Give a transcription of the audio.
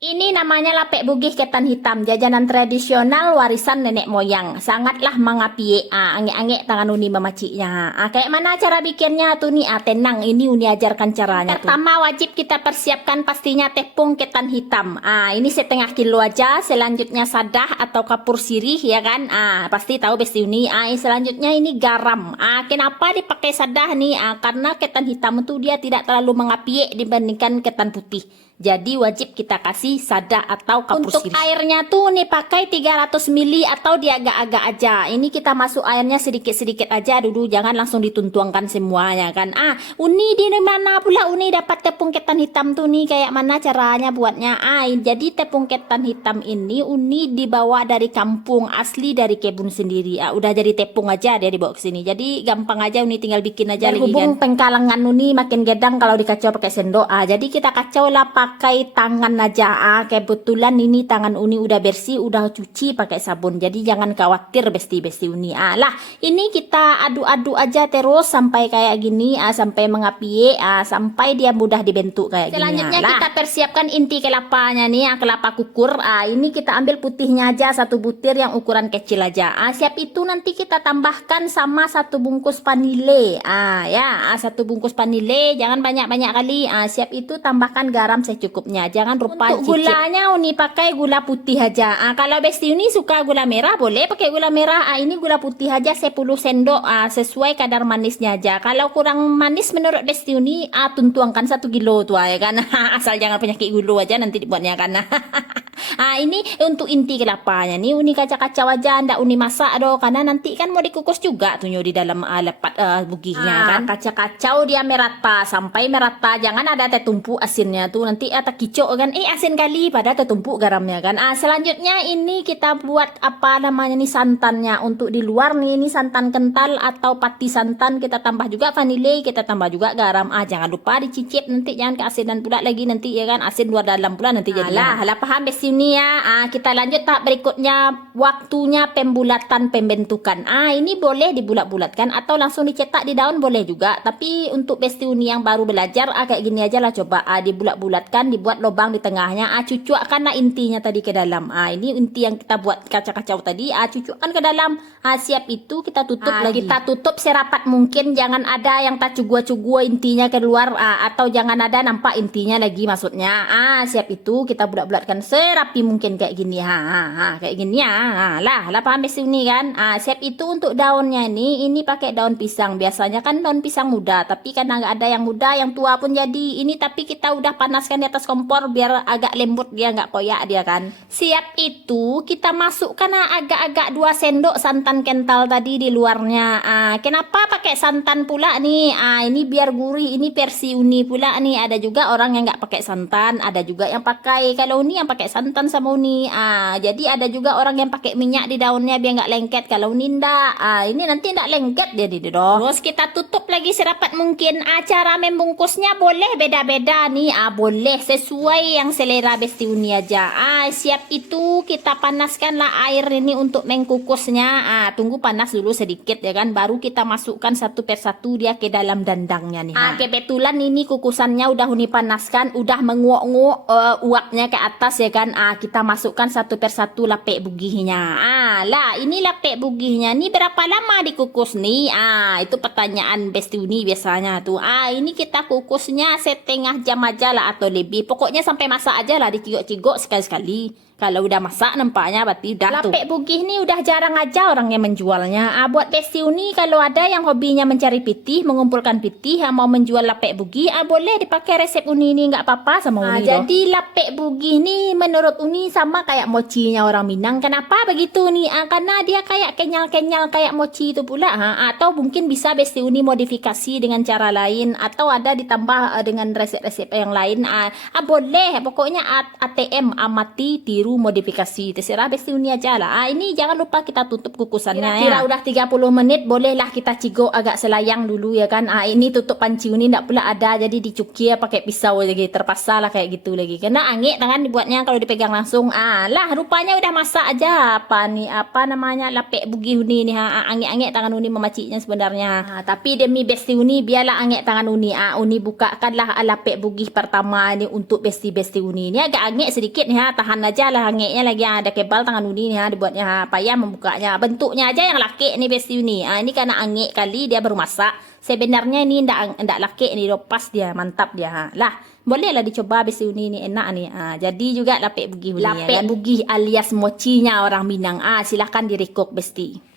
Ini namanya lapek bugih ketan hitam, jajanan tradisional warisan nenek moyang. Sangatlah mengapie, ange-ange tangan uni memaciknya. Kayak mana cara bikinnya tuh nih? Tenang, ini uni ajarkan caranya. Pertama wajib kita persiapkan pastinya tepung ketan hitam. Ini setengah kilo aja. Selanjutnya sadah atau kapur sirih ya kan? Pasti tahu besti uni. Selanjutnya ini garam. Kenapa dipakai sadah nih? Karena ketan hitam itu dia tidak terlalu mengapie dibandingkan ketan putih. Jadi wajib kita kasih sada atau kapur sirih. Untuk airnya tuh nih pakai 300 ml atau diagak-agak aja. Ini kita masuk airnya sedikit-sedikit aja dulu, jangan langsung dituangkan semuanya kan. Uni di mana pula uni dapat tepung ketan hitam tuh nih, kayak mana caranya buatnya? Jadi tepung ketan hitam ini uni dibawa dari kampung, asli dari kebun sendiri. Udah jadi tepung aja dia dibawa ke sini. Jadi gampang aja uni tinggal bikin aja lagi kan. Pengkalangan uni makin gedang kalau dikacau pakai sendok. Jadi kita kacau lah pakai tangan aja. Kebetulan ini tangan uni udah bersih, udah cuci pakai sabun, jadi jangan khawatir besti uni. Lah ini kita aduk-aduk aja terus sampai kayak gini, sampai mengapie, sampai dia mudah dibentuk kayak gini. Selanjutnya kita persiapkan inti kelapanya nih, kelapa kukur. Ini kita ambil putihnya aja satu butir yang ukuran kecil aja. Siap itu nanti kita tambahkan sama satu bungkus vanile. Satu bungkus vanile, jangan banyak-banyak kali. Siap itu tambahkan garam secukupnya, jangan lupa untuk gulanya uni pakai gula putih aja. Kalau besti uni suka gula merah boleh pakai gula merah. Ini gula putih aja 10 sendok, sesuai kadar manisnya aja. Kalau kurang manis menurut besti uni, tuangkan 1 kilo tuh ya kan. Asal jangan penyakit gulu aja nanti dibuatnya kan. Ini untuk inti kelapanya nih uni kacau-kacau aja, ndak uni masak doh, karena nanti kan mau dikukus juga tuh di dalam lepat bugihnya kan. Kacau-kacau dia merata sampai merata, jangan ada tertumpuk asinnya tuh, nanti tak kicok kan, asin kali pada tertumpuk garamnya kan. Selanjutnya ini kita buat apa namanya nih santannya. Untuk di luar nih ini santan kental atau pati santan, kita tambah juga vanile, kita tambah juga garam. Jangan lupa dicicip nanti, jangan keasinan pula lagi nanti ya kan, asin luar dalam pula nanti jadi. Lah paham besi ini ya. Kita lanjut tahap berikutnya, waktunya pembulatan pembentukan. Ini boleh dibulat-bulatkan atau langsung dicetak di daun boleh juga, tapi untuk besti uni yang baru belajar kayak gini aja lah, coba dibulat-bulatkan, dibuat lubang di tengahnya, cucukkanlah intinya tadi ke dalam. Ini inti yang kita buat kacau-kacau tadi, cucukkan ke dalam. Siap itu kita tutup lagi. Kita tutup serapat mungkin, jangan ada yang tak cugu-cugu intinya keluar, atau jangan ada nampak intinya lagi maksudnya. Siap itu kita bulat-bulatkan serapi mungkin kayak gini. Kayak gini ya. Lah paham besi ini kan. Siap itu untuk daunnya ini pakai daun pisang. Biasanya kan daun pisang muda, tapi kan nggak ada yang muda, yang tua pun jadi ini, tapi kita udah panaskan di atas kompor biar agak lembut, dia nggak koyak dia kan. Siap itu kita masukkan agak-agak 2 sendok santan kental tadi di luarnya. Kenapa pakai santan pula nih? Ini biar gurih, ini versi uni pula nih. Ada juga orang yang nggak pakai santan, ada juga yang pakai, kalau uni yang pakai santan sama uni. Jadi ada juga orang yang pakai minyak di daunnya biar nggak lengket, kalau uni ndak. Ini nanti ndak lengket dia doh. Terus kita tutup lagi serapat mungkin. Cara membungkusnya boleh beda-beda nih, boleh sesuai yang selera besti uni aja. Siap itu kita panaskanlah air ini untuk mengkukusnya. Tunggu panas dulu sedikit ya kan, baru kita masukkan satu persatu dia ke dalam dandangnya nih. Kebetulan ini kukusannya udah uni panaskan, udah menguap-nguap uapnya ke atas ya kan. Kita masukkan satu persatu lapek bugihnya. Lah ini lapek bugihnya nih berapa lama dikukus nih? Itu pertanyaan besti uni biasanya tuh. Ini kita kukusnya setengah jam aja lah atau lebih. Pokoknya sampai masak aja lah, dicigok-cigok sekali-sekali. Kalau udah masak nampaknya berarti udah tuh. Lapek bugih nih udah jarang aja orang yang menjualnya. Buat besti uni kalau ada yang hobinya mencari pitih, mengumpulkan pitih, mau menjual lapek bugih, boleh dipakai resep uni ini, nggak apa-apa sama uni. Jadi lapek bugih nih menurut uni sama kayak mochinya orang Minang. Kenapa begitu nih? Karena dia kayak kenyal-kenyal kayak mochi itu pula. Atau mungkin bisa besti uni modifikasi dengan cara lain, atau ada ditambah dengan resep-resep yang lain. Boleh, pokoknya ATM amati tiru biru modifikasi. Terserah Besti Uni aja lah. Ini jangan lupa kita tutup kukusannya. Kira udah 30 menit, bolehlah kita cigok agak selayang dulu ya kan. Ini tutup panci uni ndak pula ada, jadi dicukir pakai pisau lagi, terpaksa lah kayak gitu lagi. Karena angin tangan dibuatnya kalau dipegang langsung. Lah rupanya udah masak aja. Apa namanya, lapek bugi uni nih. Angin tangan uni memaciknya sebenarnya. Tapi demi Besti Uni biarlah angin tangan uni. Uni bukakanlah lapek bugi pertama ini untuk Besti Uni. Ini agak angin sedikit nih, tahan aja lah anginnya lagi. Ada kebal tangan uni nih, dibuatnya payah membukanya. Bentuknya aja yang laki nih Besti Uni. Ini karena angin kali dia baru masak. Sebenarnya ini ndak laki ini, lepas dia mantap dia. Lah bolehlah dicoba Besti Uni ini, enak nih. Jadi juga lapek bugi uni. Lapek bugi alias mochinya orang Minang. Silahkan direkok Besti.